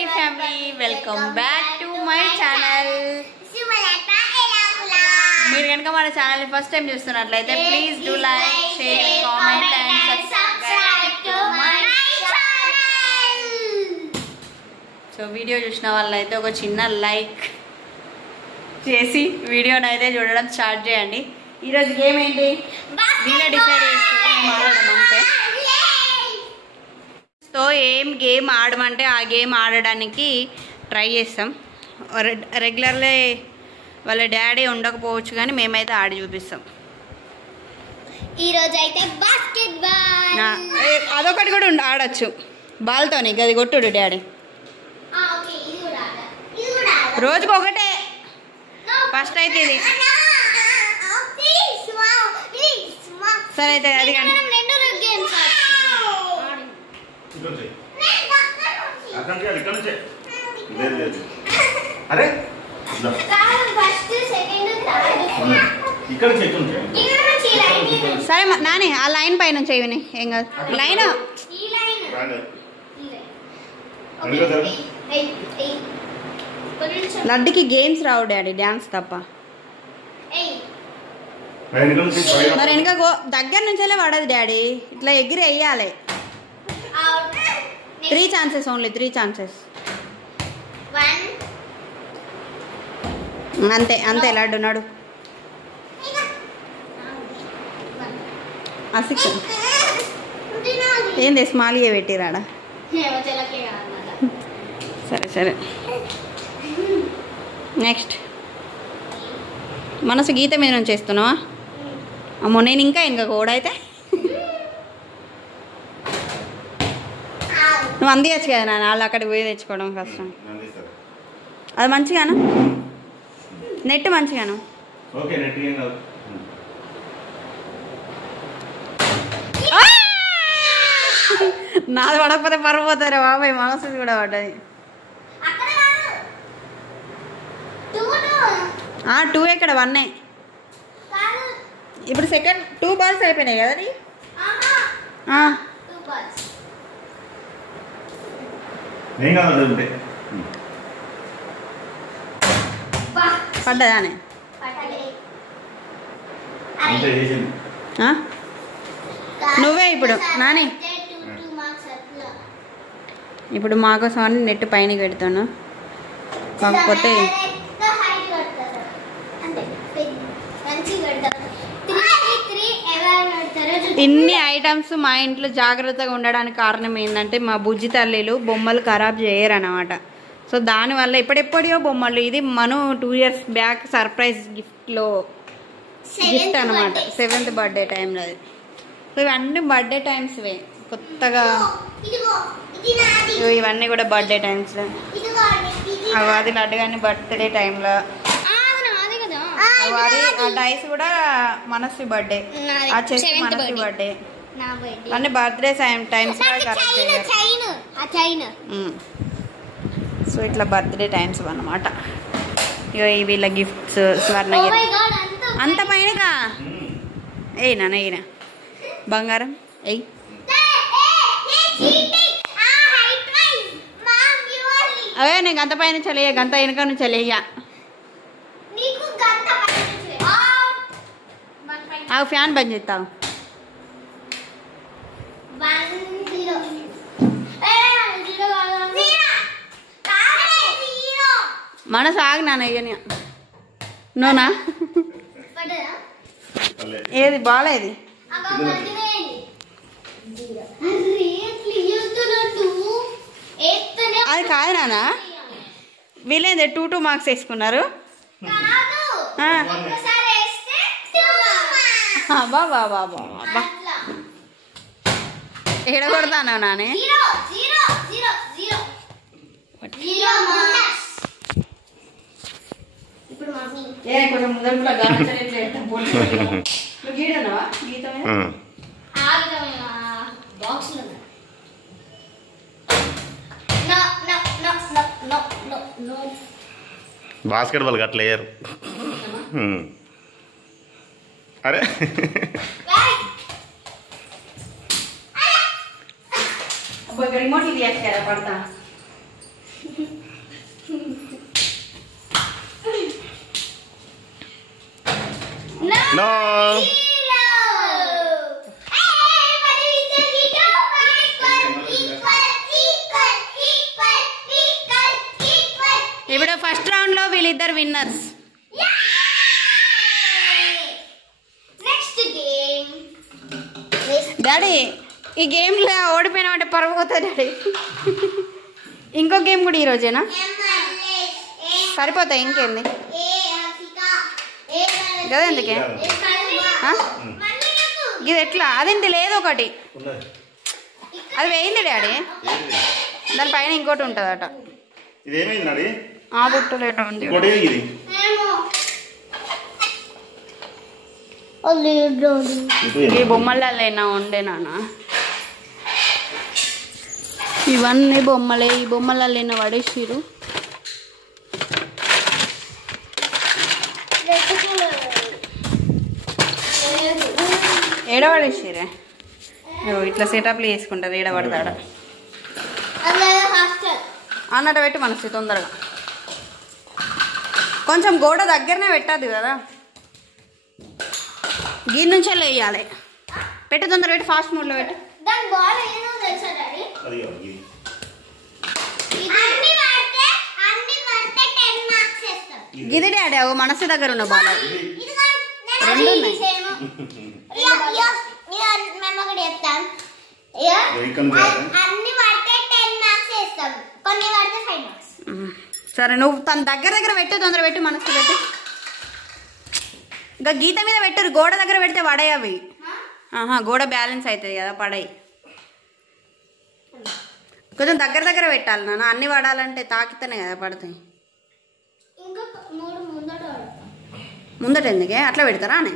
Beauty family, welcome back to my channel. మీరు కనుక మన ఛానల్ ని ఫస్ట్ టైం చూస్తున్నట్లయితే please do like, share, comment and subscribe to my channel. So video చూసిన వాళ్ళైతే ఒక చిన్న లైక్ చేసి వీడియోని అయితే చూడడం స్టార్ట్ చేయండి. ఈరోజు గేమ్ ఏంటి వీళ్ళే డిసైడ్ చేసుకుంటాం ఆడడం అంతే. సో ఏం గేమ్ ఆడమంటే ఆ గేమ్ ఆడడానికి ట్రై చేస్తాం. రెగ్యులర్లీ వాళ్ళ డాడీ ఉండకపోవచ్చు కానీ మేమైతే ఆడి చూపిస్తాం. ఈరోజు అయితే బాస్కెట్బాల్ అదొకటి కూడా ఆడచ్చు బాల్తోని. అది కొట్టుడు డాడీ. రోజుకు ఒకటే. ఫస్ట్ అయితే ఇది సరే అయితే అది కానీ సరే నాని ఆ లైన్ పైన చేయని ఏం కాదు. లైన్ లడ్డుకి గేమ్స్ రావు డాడీ, డాన్స్ తప్ప. మరి వెనక దగ్గర నుంచేలే పడదు డాడీ, ఇట్లా ఎగిరి వేయాలి. 3 chances ఓన్లీ, 3 chances అంతే అంతే. లడ్డు నడు అసిక్ ఏంది స్మాలియే పెట్టిరాడా. సరే సరే నెక్స్ట్. మనసు గీత మీద నుంచి చేస్తున్నావా? అమ్మో నేను ఇంకా కూడా అయితే నువ్వు అందియచ్చు కదా నాన్న, వాళ్ళు అక్కడికి పోయి తెచ్చుకోవడం కష్టం. అది మంచిగాను, నెట్ మంచిగాను. నాది పడకపోతే పరపోతారా బాబాయ్. మనసు కూడా పడ్డది. 2 ఎక్కడ 1. ఇప్పుడు సెకండ్ 2 balls అయిపోయినాయి కదా. పడ్డదానే నువ్వే ఇప్పుడు నాని. ఇప్పుడు మాకోసం అని నెట్ పైన పెడతాను. కాకపోతే ఇన్ని ఐటమ్స్ మా ఇంట్లో జాగ్రత్తగా ఉండడానికి కారణం ఏంటంటే మా బుజ్జి తల్లిలు బొమ్మలు ఖరాబ్ చేయరన్నమాట. సో దానివల్ల ఎప్పుడెప్పుడో బొమ్మలు. ఇది మనం 2 years బ్యాక్ సర్ప్రైజ్ గిఫ్ట్ అనమాట, 7th బర్త్డే టైంలో. అది సో ఇవన్నీ బర్త్డే టైమ్స్వే. కొత్తగా ఇవన్నీ కూడా బర్త్డే టైమ్స్. అది లడ్డు కానీ బర్త్డే టైంలో. అది ఆ డైస్ కూడా మనస్వి బర్త్డే, ఆ చెస్ మనస్వి బర్త్డే. అన్ని బర్త్డే టైమ్స్. సో ఇట్లా బర్త్డే టైమ్స్ అన్నమాట. వీళ్ళ గిఫ్ట్స్. స్వర్ణగిరి అంత పైనగా ఏనా ఏనా బంగారం ఎయ్. అవే నేను గంత పైన చలియ, గంత వెనక నుంచి చలియ. ఆ ఫ్యాన్ బంద్ చేస్తావు. మనసు ఆగి నాన్న ఇయ్యని నోనా. ఏది బాలేది అది కాదు నాన్న. వీళ్ళేంది 2 marks వేసుకున్నారు. బాబా బాబా బా ఎక్కడ కొడతాను నాని. కొంచెం ముందర గీడనవా గీత బాస్కెట్బాల్ గట్ల వేయరు. అరే రిమోట్ ఇది పడతా. No. ఇప్పుడు ఫస్ట్ రౌండ్ లో వీళ్ళిద్దరు విన్నర్స్. డాడీ ఈ గేమ్ లో ఓడిపోయినామంటే పరువు పోతుంది డాడీ. ఇంకో గేమ్ కూడా ఈరోజేనా? సరిపోతాయి ఇంకేంది కదా? ఎందుకే ఇది ఎట్లా? అదేంటి లేదు ఒకటి అది వేయింది డాడీ, దానిపైన ఇంకోటి ఉంటుందట. ఆ బుట్టలేట ఉంది. ఈ బొమ్మలైనా ఉండే నాన్న, ఇవన్నీ బొమ్మలే. ఈ బొమ్మలైనా పడేసిరు. ఏడ పడేసిరే? ఇట్లా సెటప్లు చేసుకుంటుంది. ఏడ పడతాడా అన్నట్టు పెట్టి మనసు తొందరగా. కొంచెం గోడ దగ్గరనే పెట్టద్దు కదా, దీని నుంచే వేయాలి. పెట్టి తొందర పెట్టి, ఫాస్ట్ మోడ్లో పెట్టి. గిది డాడీ ఓ మనసు దగ్గర ఉన్న బాల రెండు ఉన్నాయి. సరే నువ్వు తన దగ్గర దగ్గర పెట్టు, తొందర పెట్టి మనసు పెట్టి. ఇంకా గీత మీద పెట్టరు, గోడ దగ్గర పెడితే పడాయి అవి. గోడ బ్యాలెన్స్ అవుతుంది కదా, పడాయి. కొంచెం దగ్గర దగ్గర పెట్టాలి నాన్న, అన్ని పడాలంటే తాకితేనే కదా పడతాయి. ముందట ఎందుకే అట్లా పెడతారా అని?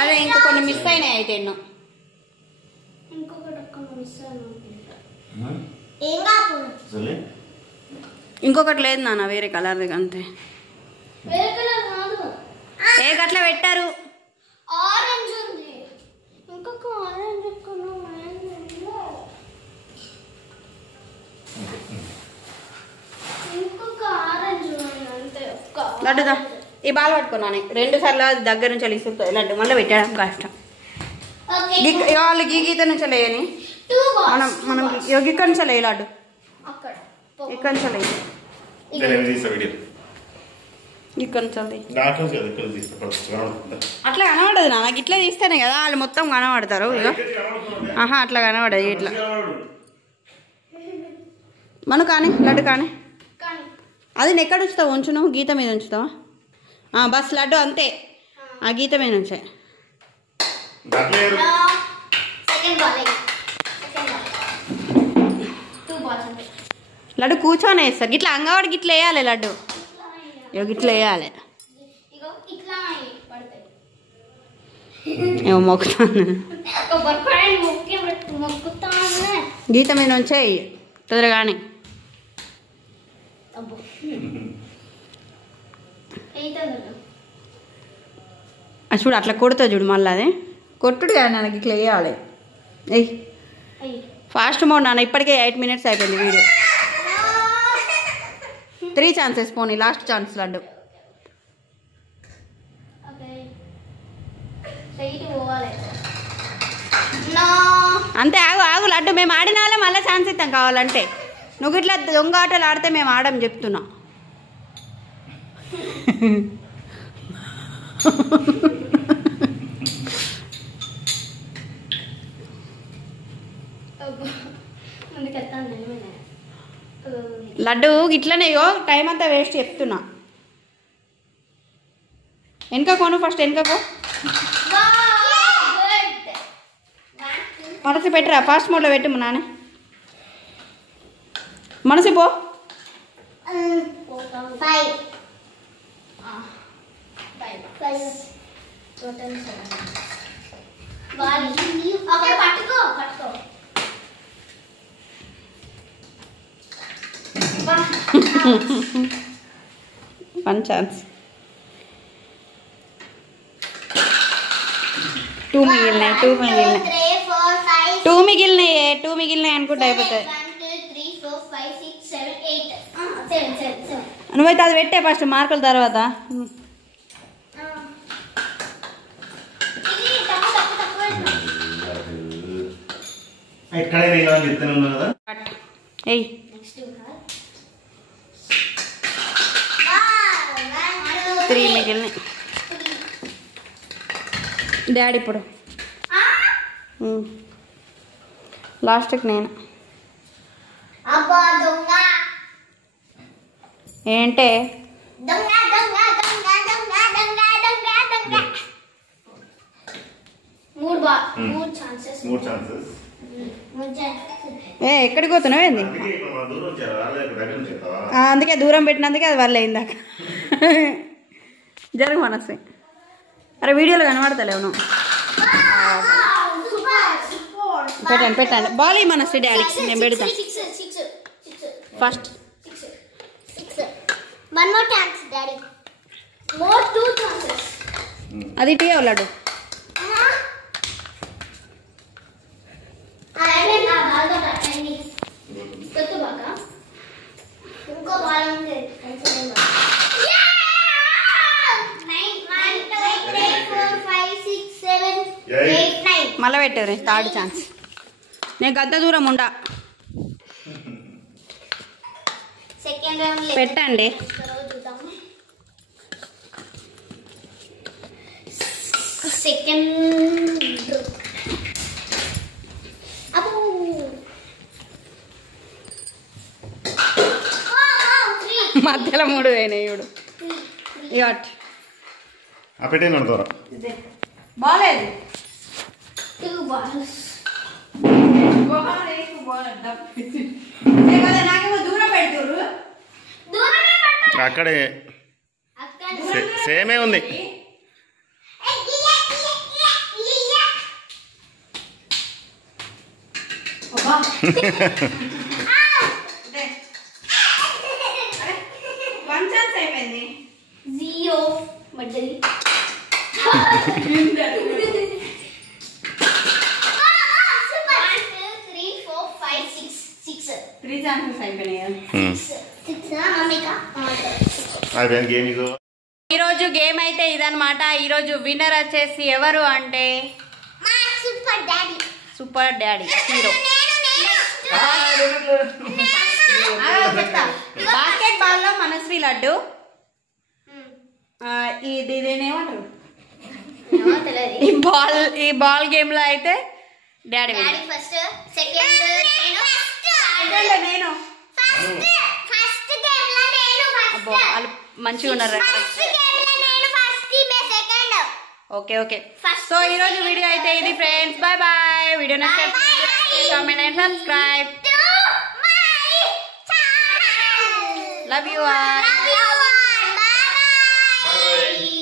అదే ఇంకా కొన్ని మిస్ అయినాయి అయితే ఎన్నో. ఇంకొకటి లేదు నాన్న, వేరే కలర్ అంతే. ఏ గట్లా పెట్టారు? ఆరెంజ్ ఉంది, ఇంకొక ఆరెంజ్ లడ్డుదా ఈ బాల్ పట్టుకున్నాను 2 సార్లు దగ్గర నుంచి వెళ్ళి లడ్డు మళ్ళీ పెట్టడం కష్టం. వాళ్ళు గీత నుంచి లేయని మనం ఇక్కడ నుంచి లేయి లడ్డు, ఇక్కడ నుంచి లేయి, ఇక్కడ నుంచి అట్లా కనబడదు నా, నాకు ఇట్లా తీస్తేనే కదా వాళ్ళు మొత్తం కనబడతారు. ఇక అట్లా కనబడదు ఇట్లా. మనం కానీ లడ్డు కానీ అది ఎక్కడ ఉంచుతావు? ఉంచును గీత మీద ఉంచుతావా? బస్ లడ్డు అంతే, ఆ గీత మీద నుంచే. లడ్డు కూర్చొని వేస్తారు గిట్లా, అంగవాడి గిట్ల వేయాలి లడ్డు, గిట్ల వేయాలి. ఏమో మొక్కుతాను, గీత మీద నుంచే తొందరగానే. చూడు అట్లా కొడుతా చూడు, మళ్ళీ అదే కొట్టుడు కానీ నాకు ఇట్లా వేయాలి. ఫాస్ట్ మోడ్ నాన్న, ఇప్పటికే 8 minutes అయిపోయింది వీడియో. 3 chances పోనీ, లాస్ట్ ఛాన్స్ లడ్డు. అంతే ఆగు ఆగు లడ్డు, మేము ఆడిన వాళ్ళే మళ్ళీ ఛాన్స్ ఇస్తాం కావాలంటే. నువ్వు ఇట్లా దొంగ ఆటలు ఆడితే మేము ఆడడం చెప్తున్నా. లడ్డు ఇట్లనే టైం అంతా వేస్ట్ చెప్తున్నా. వెనక కోను, ఫస్ట్ వెనక పో, మనసు పెట్టరా, ఫాస్ట్ మోడ్లో పెట్టు నానే, మనసు పో. 1 ఛాన్స్. 2 మిగిలినాయి. 2 మిగిలినాయి అనుకుంటే అయిపోతాయి. నువ్వైతే అది పెట్టే ఫస్ట్ మార్కుల తర్వాత. ఏయ్ 3 మిగిలినాయి. డాడీ ఇప్పుడు లాస్ట్కి నేను. ఏంటే 3 ఛాన్సెస్. ఎక్కడికి పోతున్నావు ఏంది? అందుకే దూరం పెట్టినందుకే అది వల్ల అయిందాక. జరుగు మనసు. అరే వీడియోలో కనబడతలేవు నువ్వు. పెట్టండి బాల్ మనసు డాడీకి నేను పెడతాను ఫస్ట్. అది టీ వాళ్ళడు. మళ్ళీ పెట్టారు 3rd ఛాన్స్. నేను గద్ద దూరం ఉండా. పెట్టండి. మధ్యలో 3 పోయినాయి చూడు. బాలేదు. 2 balls. నాకేమో దూరం పెడుతురు. అక్కడే సేమే ఉంది. అయిపోయింది. 0 మధ్యలో 3 ఛాన్సెస్ అయిపోయినాయి. ఈరోజు గేమ్ అయితే ఇదన్నమాట. ఈరోజు విన్నర్ వచ్చేసి ఎవరు అంటే super daddy hero. Basket ball లో మనశ్రీ లడ్డు. ఇదేనేమంటారు ఈ బాల్ గేమ్ లో అయితే డాడీ ఫస్ట్. సెకండ్ నేను. అబ్బో వాళ్ళు మంచిగా ఉన్నారు. ఓకే సో ఈరోజు వీడియో అయితే ఇది ఫ్రెండ్స్. Bye bye. వీడియో నచ్చితే comment and subscribe. Love you all. Bye.